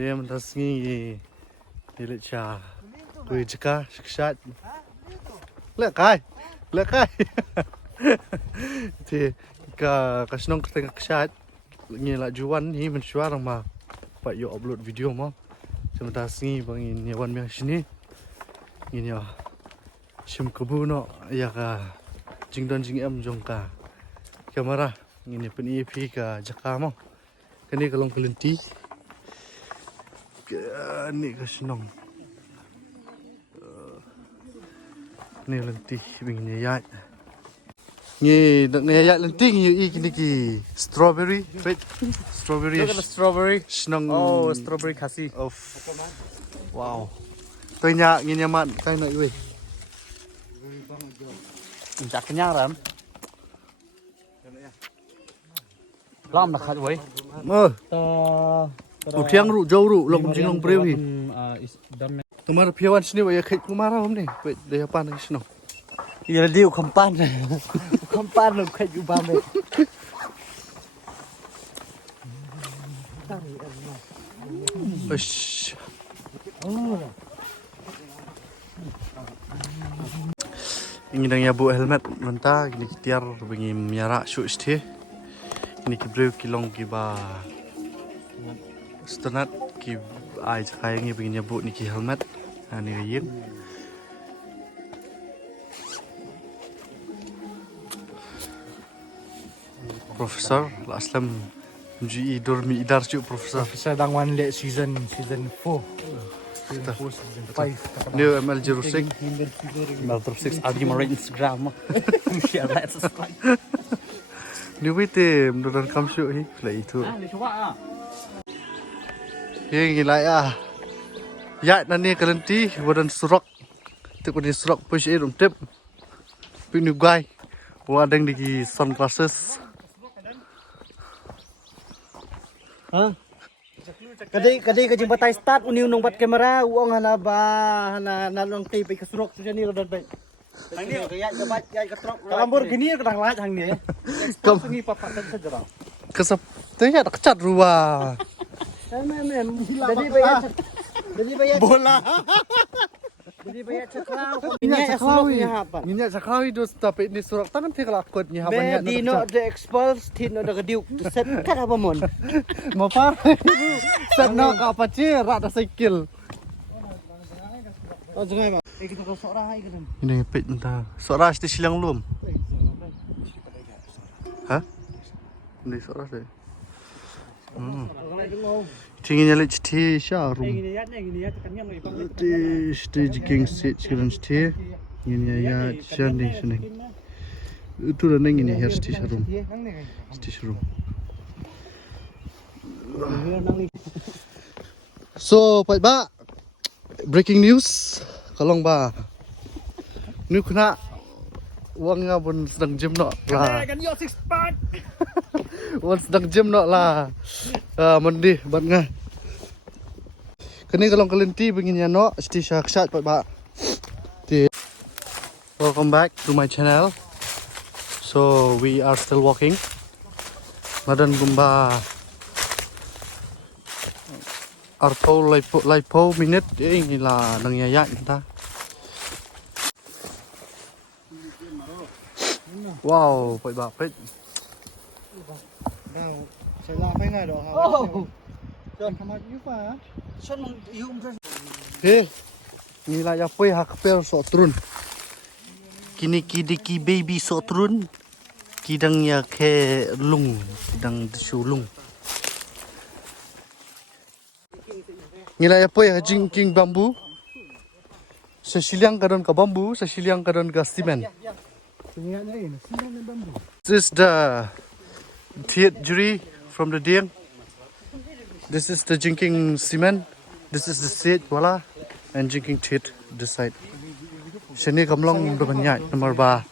Dia mentasngi milik cha. Tui jika kshaid. Lekai. Thì ka snong tengah kshaid ni la juan ni mensuar ma pa yo upload video mo. Sementasngi bangin nyawan mi sini. Ini ya. Sim kebu no ya ka jingdon jing em jong ka. Kamera ini pen EP ka jaka mo. Kani kalong kelenti. Ni ka snong. Ni lenti bingin yat. Ni yat lenti ni kini ki strawberry, right? Strawberry. Look at the strawberry. Snong. Oh, strawberry kasi. Of. Wow. Tôi nhà nghe nhà mặn cái này ơi. Chắc kenyang ram. Lam nak kat wei. Mơ. Tụ thiang rượu dâu rượu lồng chính lồng breu hi. Tumar piawan sini wei khit kumara hom ni. Wei deh apa nang sino. Iya dia kampan. Kampan lu kat ju bame. Ush. Ini dah nyabu helmet mentah, ini tiar bengi miara shoot sih. Ini kibreu kilong kiba stunat ki ai kai ngi bengi nyabu ni ki helmet. Ani yin. Profesor Aslam MGE dormi idar cu profesor. Saya dangwan le season 4. Season 5. New ML06. ML06 argument right Instagram. Share that subscribe. New wite menurut kamu cu hi lah itu. Ni cuba ah. Ye gila ya. Ya nani kelenti badan surok. Tu kau surok push in tip. Pinu guy. Wadang di sunglasses. Ha? Kadai ka jimba tay start uniu nong bat kamera uong hana ba hana nalong tape ka surok sa ni rodan bay. Ang ni kaya ka bat kaya ka trok. Kalambor gini ka dang lahat hang ni. Kam sungi papatan sa jarang. Kesep tu ya tak cat ruah. Jadi bayar bola. Jadi bayar caklau. Minyak caklau itu tapi ni surak tangan tiga lakot ni habannya. Dino the expulse tino the gediuk set kan apa mon. Mau par. Set no apa cie rak dah cycle. Oh jangan mak. Kita kau sok rahai kan. Ini pet entah. Sok ras di silang lum. Hah? Ini sok ras deh. Tinggi nyala citi syarum. Stage king sit challenge ti. Ini ya chandi sini. Itu dah neng ini hair stage syarum. Stage syarum. So, Pak Ba, breaking news. Kalong ba. Ni kena uangnya pun sedang gym nak lah. Wan sedang gym nak lah. Mandi bat ngah. Kini kalong kelenti begini no, sti kshaid Pak Ba. Welcome back to my channel. So we are still walking. Madan gumba arpo laipo minute ini lah nang yaya kita. Wow, Pak Ba pet. Nào, xảy ra mấy ngày đó hả? Oh. John, how much you for? John, you Hey, ni lah apa yang hakpel sok turun. Kini kidiki baby sok turun. Kidang ya ke lung, kidang disulung. Ni lah apa yang jingking bambu. Sesiliang kadon ka bambu, sesiliang kadon ka semen. This is the Thiet Juri from the Dieng. This is the jinking cement. This is the seed wala and jinking thiet this side. Sini kamlong berbanyak nomor ba.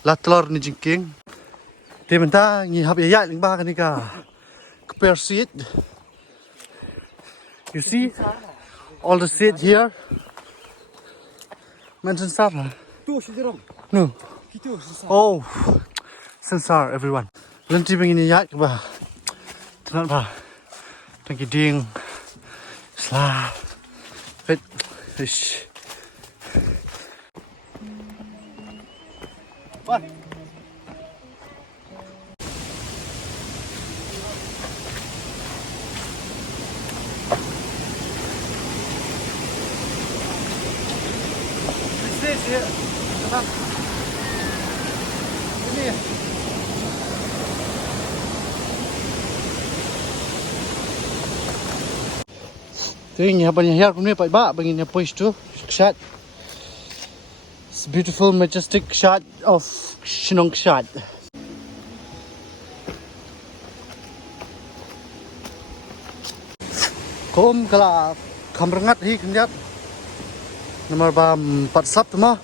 Latlor ni jinking. Dia minta ni hab ya ling ba kan ni ka. Compare seed. You see all the seed here. Mention sar. No. Oh. Sensar everyone. Lenti begini ya ba. Tenang ba. Thank you ding. Sla. Fit. Ish. What? This here. Come on. Come here. Tingnya banyak ni Pak Ba bagi push tu shot. It's a beautiful majestic shot of Shenong shot. Kom kala kamrengat hi kenjat. Nomor bam 4 sap tu mah.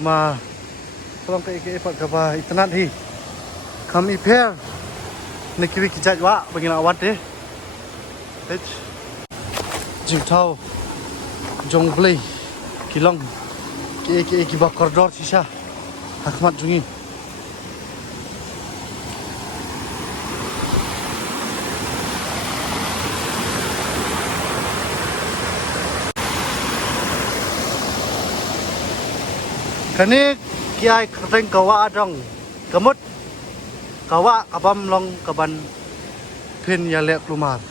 Ma tolong ke pat ka ba internet hi. Kam iper. Nekiwi kijat wa bagi nak wat deh. Jing tau jong blei kilong ki ba koridor sisa hakmat jungi kani kiai kereng kawa adong kamut kawa kabam long kaban pin ya lek lumar.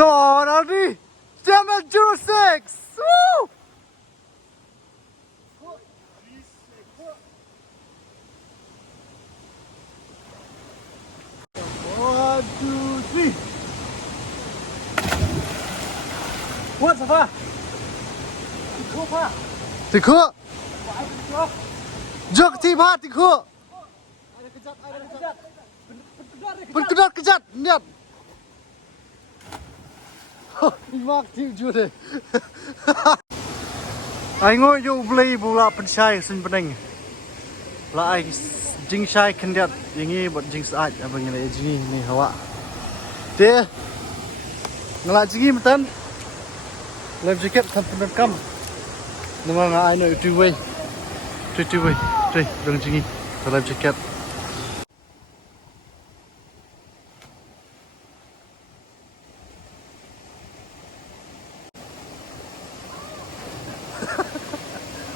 Go on, Aldi! Damn it, 06! Woo! One, two, three. What's up? Tiku! Jok tiba tiku! Berkedar kejat, lihat! Imak tim juga. Aingo yo beli bula pensyai sun peneng. La ai jing syai kendiat ini buat jing saat abang ni jing ni hawa. Dia ngelak jing metan. Life jacket kan penerkam. Nama ngai no two way. Two way. Tui dong jing life jacket.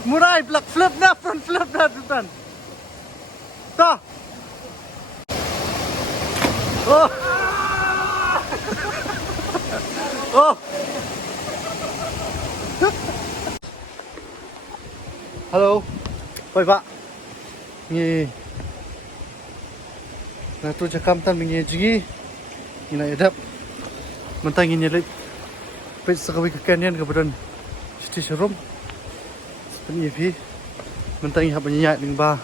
Murai black flip na front flip na tutan. Ta. Oh. Oh. Hello. Oi Pak. Ni. Na tu cakam tan mengi jingi. Ina edap. Mentang ini lep. Pet sakawi kekanian kebetulan city showroom. Ini pi mentang ihap banyak ning ba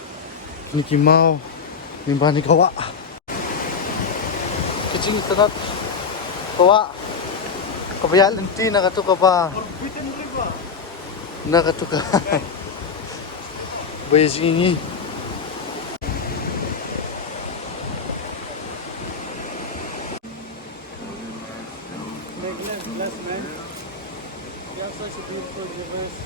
ni kimau ning ba ni kawa kecing terat kawa kabaya lenti na katu ka ba na katu ka beijing ni Glass man. Yeah, such a beautiful reverse.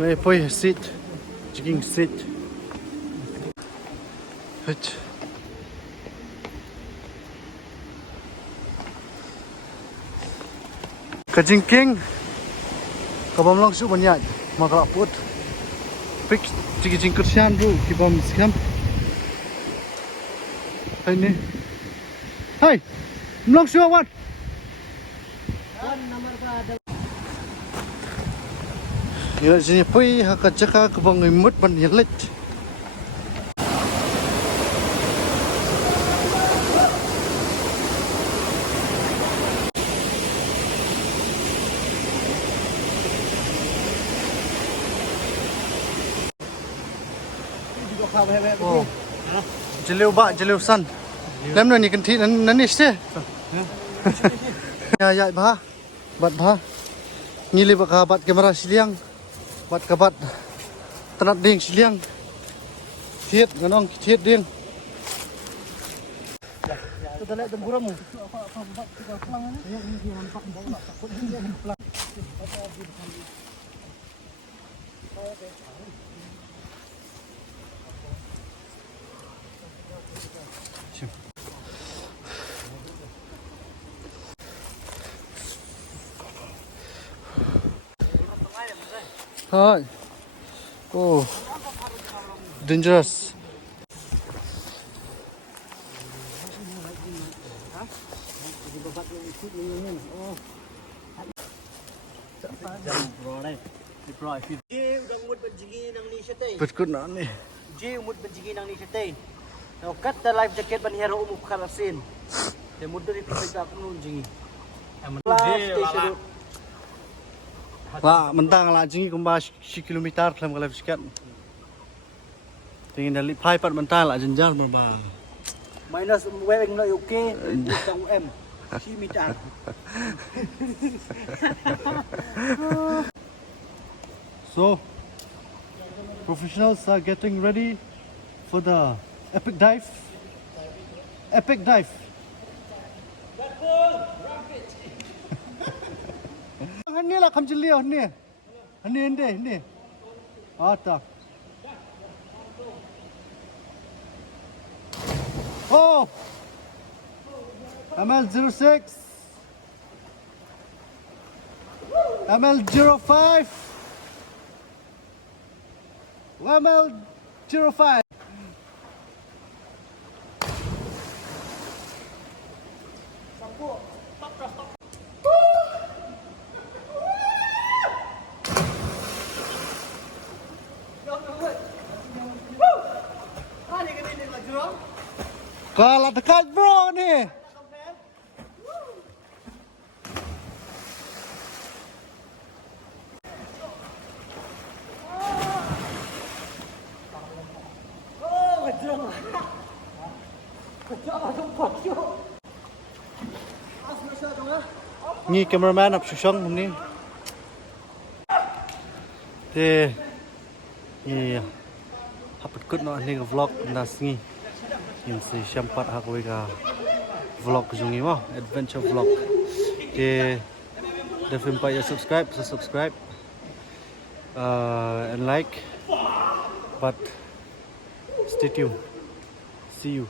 Aí põe sit, jigging sit. Hut. Kajingking, kabam lang su banyak, makalak put. Pik jigging kersian bro, kibam skam. Hai ni. Hai, mlang su awat. Ia sini pui hak jaka kabang imut ban yelit. Oh, jeliu ba jeliu san. Lem no ni kan thi nan ni ste. Ya ba. Bat ba. Ngili ba ka bat kamera siliang. Bat ka bat. Tanat ding siliang. Thiet nganong thiet ding. Tu dah lihat tempura mu. Hi. Oh. Dangerous. Betul nak ni. Ji umut benjigi nang ni setay. Now cut the life jacket ban hero umuk kalasin. Te mudur ipit ka kunun jingi. Lah mentang lah jingi kumba 10 kilometer dalam kalau sekat. Tingin dari pai pat mentang lah jenjar berba. Minus weweng no UK, tang M. 10 meter. So, professionals are getting ready for the epic dive. Epic dive. Ini lah kam jeliau ni. Ini. Ada. Oh. ML06. ML05. ML05. Kalah dekat bro ni. Ni cameraman ap susong ni. Te ni hapat kut no ni vlog nas ni. Yang si syampat aku ika vlog jungi mah adventure vlog. Te defin pa ya subscribe and like, but stay tuned. See you.